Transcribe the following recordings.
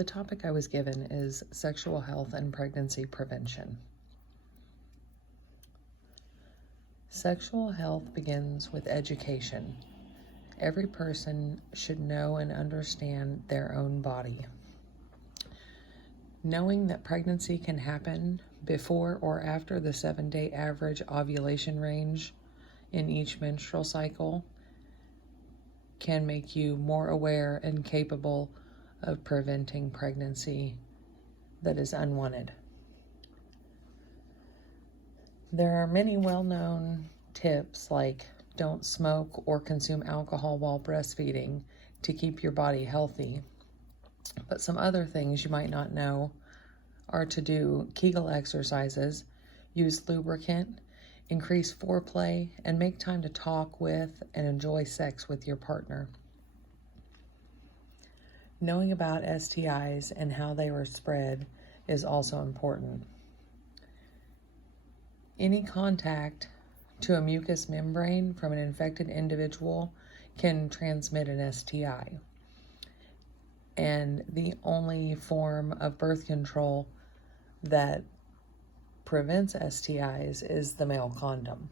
The topic I was given is sexual health and pregnancy prevention. Sexual health begins with education. Every person should know and understand their own body. Knowing that pregnancy can happen before or after the 7-day average ovulation range in each menstrual cycle can make you more aware and capable of preventing pregnancy that is unwanted. There are many well-known tips like don't smoke or consume alcohol while breastfeeding to keep your body healthy. But some other things you might not know are to do Kegel exercises, use lubricant, increase foreplay, and make time to talk with and enjoy sex with your partner. Knowing about STIs and how they were spread is also important. Any contact to a mucous membrane from an infected individual can transmit an STI. And the only form of birth control that prevents STIs is the male condom.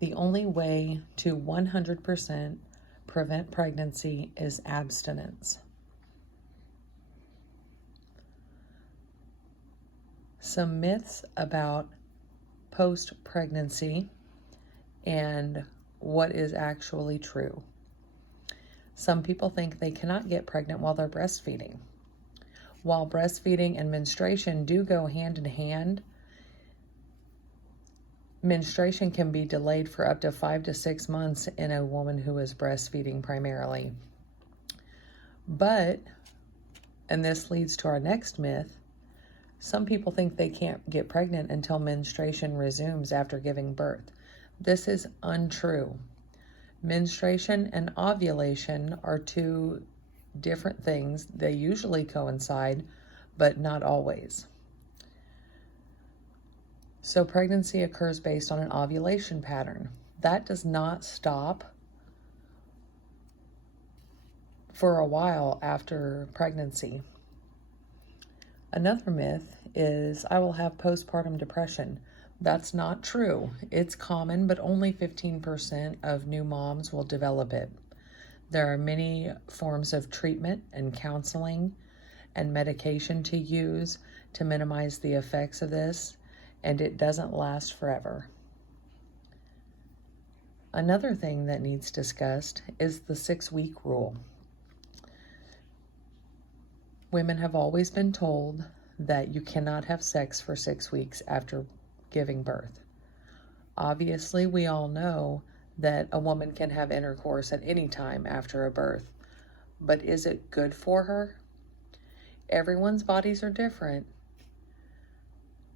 The only way to 100% prevent pregnancy is abstinence. Some myths about post-pregnancy and what is actually true. Some people think they cannot get pregnant while they're breastfeeding. While breastfeeding and menstruation do go hand in hand, menstruation can be delayed for up to 5 to 6 months in a woman who is breastfeeding primarily. But, and this leads to our next myth, some people think they can't get pregnant until menstruation resumes after giving birth. This is untrue. Menstruation and ovulation are two different things. They usually coincide, but not always. So pregnancy occurs based on an ovulation pattern. That does not stop for a while after pregnancy. Another myth is I will have postpartum depression. That's not true. It's common, but only 15% of new moms will develop it. There are many forms of treatment and counseling and medication to use to minimize the effects of this, and it doesn't last forever. Another thing that needs discussed is the 6-week rule. Women have always been told that you cannot have sex for 6 weeks after giving birth. Obviously, we all know that a woman can have intercourse at any time after a birth, but is it good for her? Everyone's bodies are different,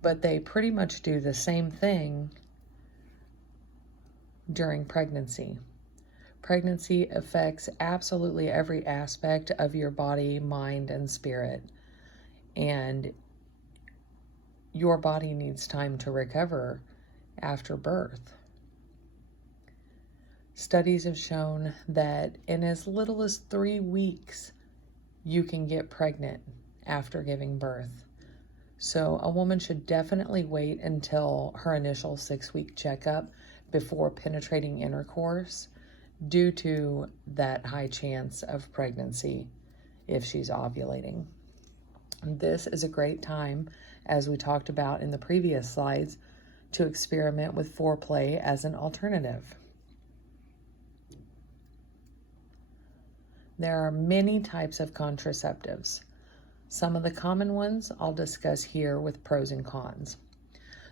but they pretty much do the same thing during pregnancy. Pregnancy affects absolutely every aspect of your body, mind, and spirit. And your body needs time to recover after birth. Studies have shown that in as little as 3 weeks, you can get pregnant after giving birth. So a woman should definitely wait until her initial 6-week checkup before penetrating intercourse due to that high chance of pregnancy if she's ovulating. This is a great time, as we talked about in the previous slides, to experiment with foreplay as an alternative. There are many types of contraceptives. Some of the common ones I'll discuss here with pros and cons.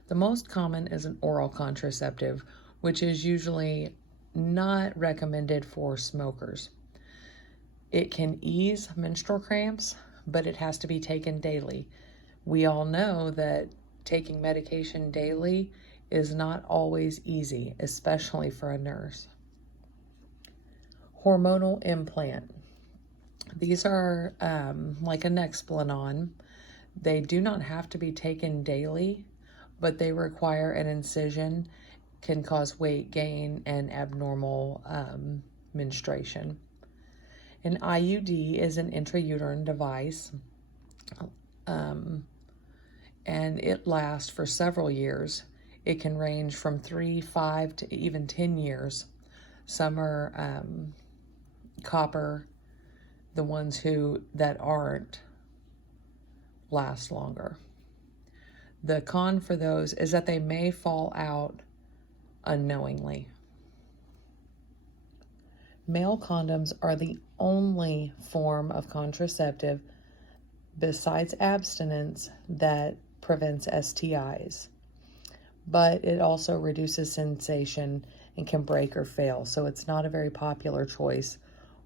The most common is an oral contraceptive, which is usually not recommended for smokers. It can ease menstrual cramps, but it has to be taken daily. We all know that taking medication daily is not always easy, especially for a nurse. Hormonal implant. These are like a Nexplanon. They do not have to be taken daily, but they require an incision, can cause weight gain and abnormal menstruation. An IUD is an intrauterine device, and it lasts for several years. It can range from 3, 5, to even 10 years. Some are copper. The ones that aren't last longer. The con for those is that they may fall out unknowingly. Male condoms are the only form of contraceptive besides abstinence that prevents STIs, but it also reduces sensation and can break or fail, so it's not a very popular choice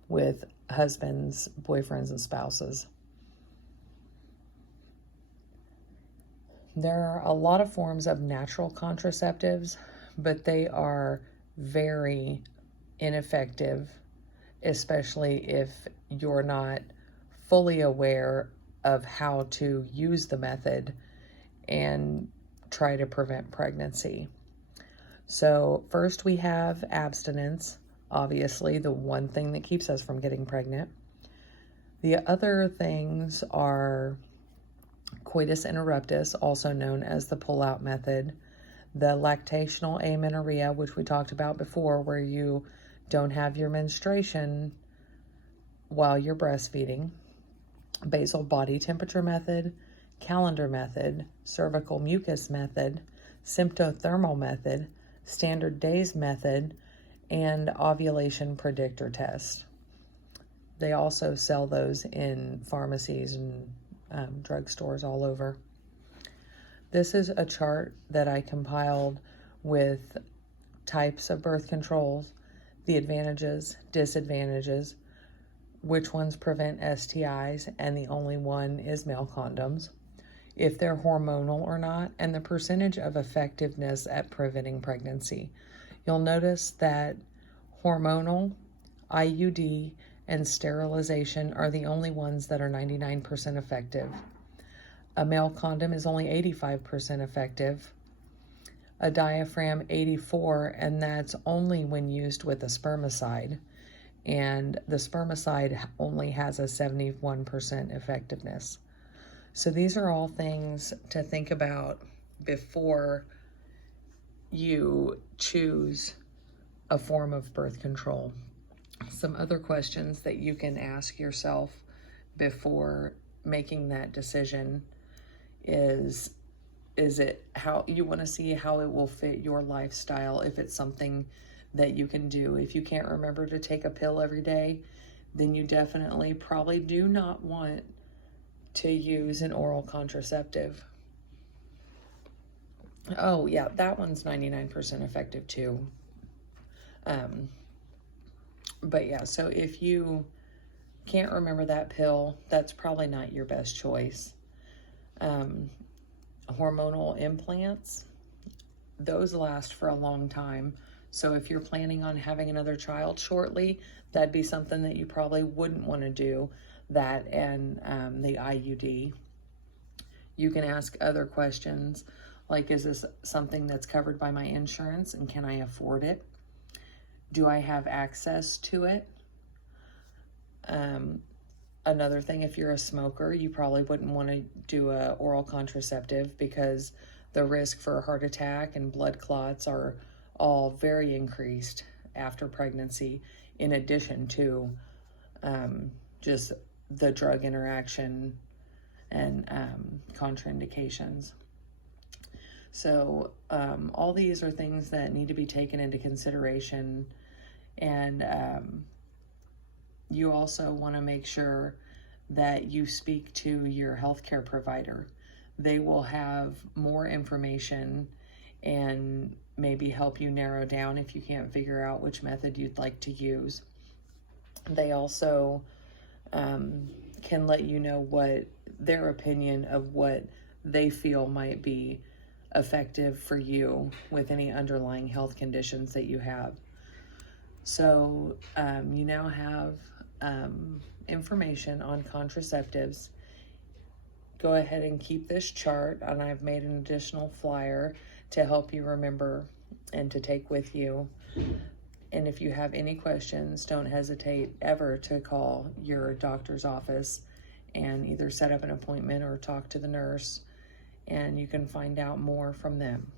with husbands, boyfriends, and spouses. There are a lot of forms of natural contraceptives, but they are very ineffective, especially if you're not fully aware of how to use the method and try to prevent pregnancy. So first we have abstinence, obviously the one thing that keeps us from getting pregnant. The other things are coitus interruptus, also known as the pull-out method, the lactational amenorrhea, which we talked about before, where you don't have your menstruation while you're breastfeeding, basal body temperature method, calendar method, cervical mucus method, symptothermal method, standard days method, and ovulation predictor test. They also sell those in pharmacies and drugstores all over. This is a chart that I compiled with types of birth controls, the advantages, disadvantages, which ones prevent STIs, and the only one is male condoms, if they're hormonal or not, and the percentage of effectiveness at preventing pregnancy. You'll notice that hormonal, IUD, and sterilization are the only ones that are 99% effective. A male condom is only 85% effective. A diaphragm, 84%, and that's only when used with a spermicide. And the spermicide only has a 71% effectiveness. So these are all things to think about before you choose a form of birth control. Some other questions that you can ask yourself before making that decision is it how you want to see how it will fit your lifestyle, if it's something that you can do. If you can't remember to take a pill every day, then you definitely probably do not want to use an oral contraceptive. Oh yeah, that one's 99% effective too. But yeah, so if you can't remember that pill, that's probably not your best choice. Hormonal implants, those last for a long time. So if you're planning on having another child shortly, that'd be something that you probably wouldn't want to do, that and the IUD. You can ask other questions like, is this something that's covered by my insurance and can I afford it? Do I have access to it? Another thing, if you're a smoker, you probably wouldn't want to do an oral contraceptive because the risk for a heart attack and blood clots are all very increased after pregnancy, in addition to just the drug interaction and contraindications. So all these are things that need to be taken into consideration, and you also want to make sure that you speak to your healthcare provider. They will have more information and maybe help you narrow down if you can't figure out which method you'd like to use. They also can let you know what their opinion of what they feel might be effective for you with any underlying health conditions that you have. So you now have information on contraceptives. Go ahead and keep this chart, and I've made an additional flyer to help you remember and to take with you. And if you have any questions, don't hesitate ever to call your doctor's office and either set up an appointment or talk to the nurse, and you can find out more from them.